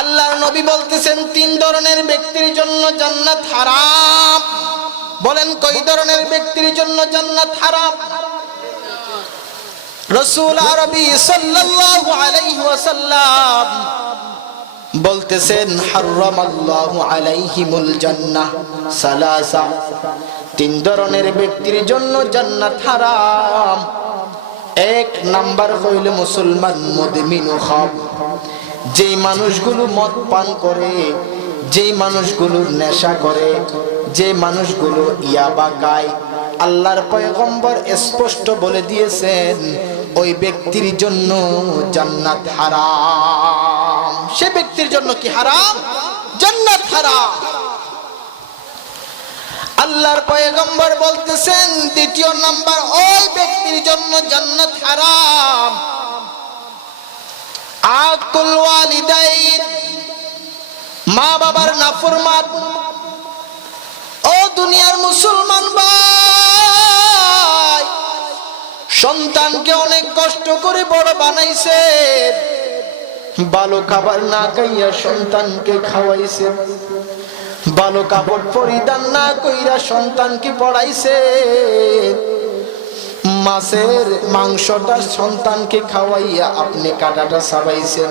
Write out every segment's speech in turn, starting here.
আল্লাহর নবী বলতেছেন, তিন ধরনের ব্যক্তির জন্য জান্নাত হারাম। বলেন কই ধরনের ব্যক্তির জন্য জান্নাত হারাম? রসুল আরবি সাল্লাল্লাহু আলাইহি ওয়াসাল্লাম বলতেছেন হারামাল্লাহু আলাইহিমুল জান্নাহ সালাসা। তিন ধরনের ব্যক্তির জন্য জান্নাত হারাম। এক নাম্বার হইল মুসলমান, মুদমিনু খাব যেই মানুষগুলো মদ পান করে, যেই মানুষগুলো নেশা করে যে মানুষগুলো ইয়াবা গায়, আল্লাহর পয়গম্বর স্পষ্ট বলে দিয়েছেন, ওই ব্যক্তির জন্য জান্নাত হারাম। সে ব্যক্তির জন্য কি হারাম? জান্নাত হারাম। আল্লাহর পয়গম্বর বলতেছেন, দ্বিতীয় নাম্বার, ওই ব্যক্তির জন্য জান্নাত হারাম। আকুল ওয়ালিদাইন। মা বাবার নাফরমান। ও দুনিয়ার মুসলমান ভাই, সন্তানকে অনেক কষ্ট করে বড় বানাইছে। ভালো খাবার না খাইয়া সন্তানকে খাওয়াইছে। ভালো কাপড় পরিধান না কইরা সন্তানকে পড়াইছে। মাছের মাংসটা সন্তানকে খাওয়াইয়া আপনি কাটাটা সাবাইছেন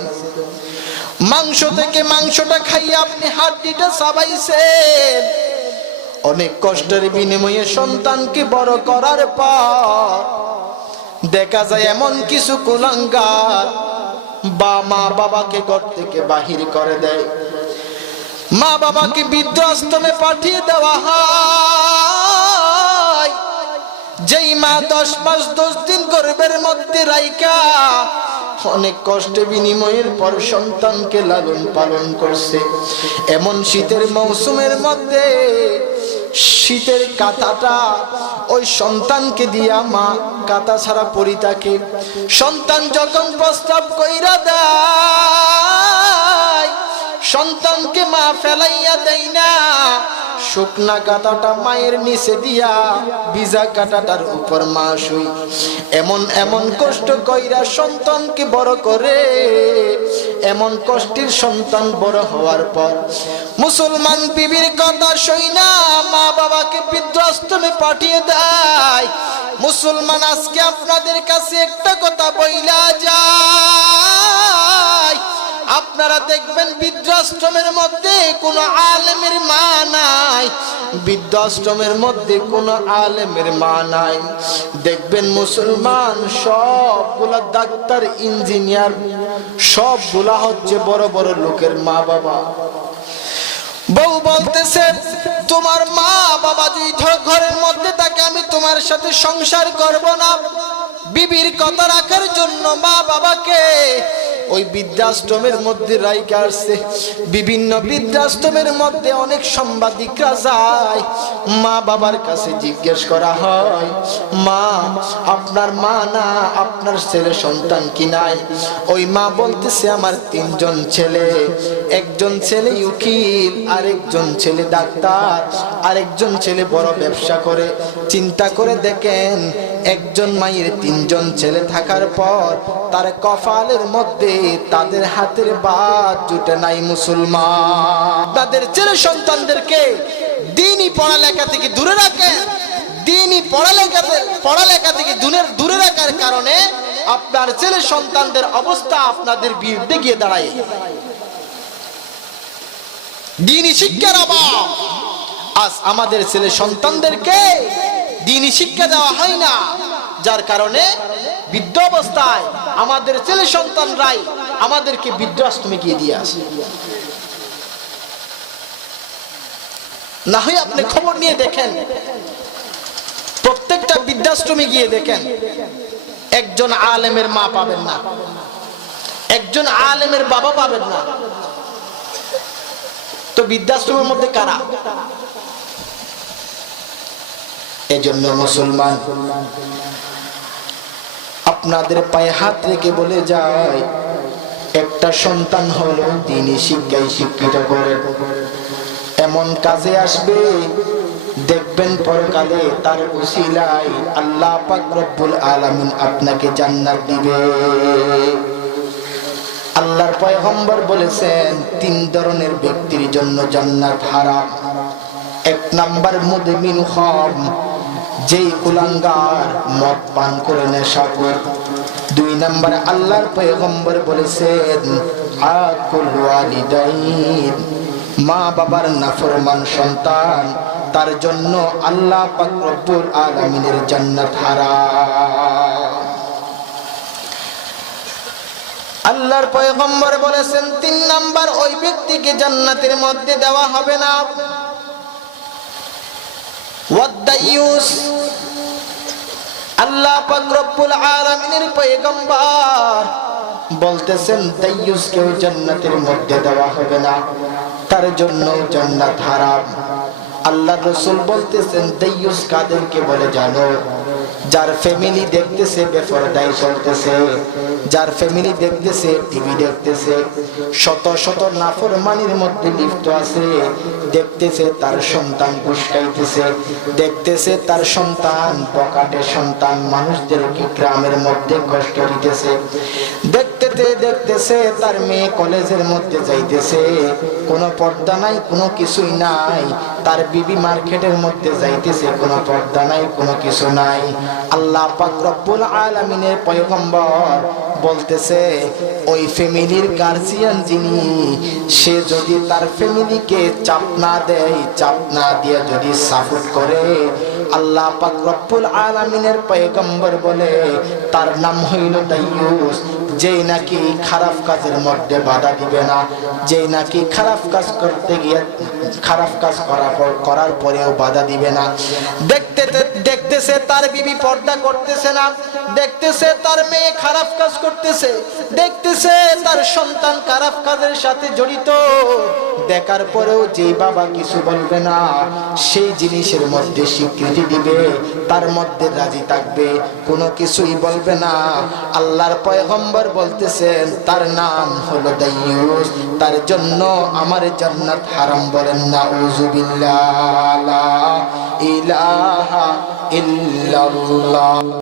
মাংস থেকে মাংসটা খাইয়া আপনি হাড্ডিটা সাবাইছেন অনেক কষ্টের বিনিময়ে সন্তানকে বড় করার পর দেখা যায় এমন কিছু কুলাঙ্গার বা মা বাবাকে ঘর থেকে বাহির করে দেয়। মা বাবাকে বৃদ্ধাশ্রমে পাঠিয়ে দেওয়া হয়। দশ মাস, দশ দিন গর্বের মধ্যে রাইকা অনেক কষ্টে বিনিময়ের পর সন্তানকে লালন পালন করছে। এমন শীতের মৌসুমের মধ্যে শীতের কাঁথাটা ওই সন্তানকে দিয়া মা কাঁথা ছাড়া পরি থাকে সন্তান যখন প্রস্তাব কইরা দেয়, সন্তানকে মা ফেলাইয়া দেয় না। শুকনা কাটাটা মায়ের নিচে দিয়া বিজা কাটাটার উপর মা শুই। এমন এমন কষ্ট কইরা সন্তানকে বড় করে, এমন কষ্টের সন্তান বড় হওয়ার পর মুসলমান বিবির কথা শুই না, মা বাবাকে বৃদ্ধাশ্রমে পাঠিয়ে দেয়। মুসলমান আজকে আপনাদের কাছে একটা কথা বইলা যায়। আপনারা দেখবেন বৃদ্ধাশ্রমের মধ্যে কোনো আলেমের মা নাই। বৃদ্ধাশ্রমের মধ্যে কোনো আলেমের মা নাই। দেখবেন মুসলমান সবগুলা ডাক্তার, ইঞ্জিনিয়ার, সবগুলা হচ্ছে বড় বড় লোকের মা বাবা। বউ বলতেছে, তোমার মা বাবা যদি ঘরের মধ্যে থাকে, আমি তোমার সাথে সংসার করব না। বিবির কথা রাখার জন্য মা বাবাকে ওই বৃদ্ধাশ্রমের মধ্যে রাইকা আসছে। বিভিন্ন বৃদ্ধাশ্রমের মধ্যে অনেক সাংবাদিকরা যায়। মা বাবার কাছে জিজ্ঞেস করা হয়, মা, আপনার মা না আপনার ছেলে সন্তান কি নাই? ওই মা বলতেছে, আমার তিনজন ছেলে। একজন ছেলে উকিল, আরেকজন ছেলে ডাক্তার, আরেকজন ছেলে বড় ব্যবসা করে। চিন্তা করে দেখেন একজন মায়ের তিনজন ছেলে থাকার পর তার কপালের মধ্যে তাদের হাতের বাদ জুটে নাই মুসলমান। তাদের ছেলে সন্তানদেরকে দিনই পড়ালেখা থেকে দূরে রাখেন দিনই পড়ালেখা পড়ালেখা থেকে দূরে দূরে রাখার কারণে আপনার ছেলে সন্তানদের অবস্থা আপনাদের বিরুদ্ধে গিয়ে দাঁড়ায়। দিনই শিক্ষার অভাব। আজ আমাদের ছেলে সন্তানদেরকে দিনই শিক্ষা দেওয়া হয় না। যার কারণে বৃদ্ধ অবস্থায় আমাদের ছেলে সন্তান সন্তানরাই আমাদেরকে বৃদ্ধাশ্রমে গিয়ে দিয়ে আসে। না হয় আপনি খবর নিয়ে দেখেন, প্রত্যেকটা বৃদ্ধাশ্রমে গিয়ে দেখেন, একজন আলেমের মা পাবেন না, একজন আলেমের বাবা পাবেন না। তো বৃদ্ধাশ্রমের মধ্যে কারা? এজন্য মুসলমান, আপনাদের পায়ে হাত রেখে বলে যায়, একটা সন্তান হলো তিনি শিক্ষায় শিক্ষিত করেন এমন কাজে আসবে, দেখবেন পরকালে তার উসিলায় আল্লাহ পাক রব্বুল আলামিন আপনাকে জান্নাত দিবে। আল্লাহর পয়গম্বর বলেছেন, তিন ধরনের ব্যক্তির জন্য জান্নাত হারাম। এক নাম্বার মুদমিন খম যেই কুলাঙ্গার মদ পান করে নেশা করে, দুই নাম্বার আল্লাহর পয়গম্বর বলেছেন মা বাবার নাফরমান সন্তান, তার জন্য আল্লাহ পাক রব্বুল আলামিনের জান্নাত হারাম। আল্লাহর পয়গম্বর বলেছেন, তিন নাম্বার ওই ব্যক্তিকে জান্নাতের মধ্যে দেওয়া হবে না। আল্লাহ পাক রব্বুল বলতেছেন দাইয়ুসকেও জান্নাতের মধ্যে দেওয়া হবে না। তার জন্য জান্নাত হারাম। আল্লাহ রসুল বলতেছেন, তাইয়ুস কাদেরকে বলে জানো? যার ফ্যামিলি দেখতেছে বেফরদাই চলতেছে। যার ফ্যামিলি দেখতেছে টিভি দেখতেছে। শত শত নাফরমানির মধ্যে লিপ্ত আছে। দেখতেছে তার সন্তান পুষ্কাইতেছে দেখতেছে তার সন্তান পকাটে সন্তান মানুষদেরকে গ্রামের মধ্যে কষ্ট দিতেছে। দেখতেতে দেখতেছে তার মেয়ে কলেজের মধ্যে যাইতেছে। কোনো পর্দা নাই, কোনো কিছুই নাই। তার বিবি মার্কেটের মধ্যে যাইতেছে। কোনো পর্দা নাই, কোনো কিছু নাই। আল্লাহ পাক রব্বুল আলামিনের পয়গম্বর বলতেছে, ওই ফ্যামিলির গার্জিয়ান যিনি, সে যদি তার ফ্যামিলিকে চাপ না দেয়, চাপ না দিয়ে যদি সাপোর্ট করে আল্লাহ পাক রব্বুল আলামিনের পয়গম্বর বলে তার নাম হইল দাইয়ুস। যেই নাকি খারাপ কাজের মধ্যে বাধা দিবে না। যেই নাকি খারাপ কাজ করতে গিয়ে, খারাপ কাজ করার পর, করার পরেও বাধা দিবে না। দেখতে দেখতেছে তার বিবি পর্দা করতেছে না। দেখতেছে তার মেয়ে খারাপ কাজ করতেছে। দেখতেছে তার সন্তান খারাপ কাজের সাথে জড়িত। দেখার পরেও যেই বাবা কিছু বলবে না, সেই জিনিসের মধ্যে স্বীকৃতি দিবে, তার মধ্যে রাজি থাকবে, কোনো কিছুই বলবে না। আল্লাহর পয়গম্বর বলতেছেন, তার নাম হলো দাইয়ুস, তার জন্য আমার জান্নাত হারাম বলেন না। উজুবিল্লাহ লা ইলাহা ইল্লাল্লাহ।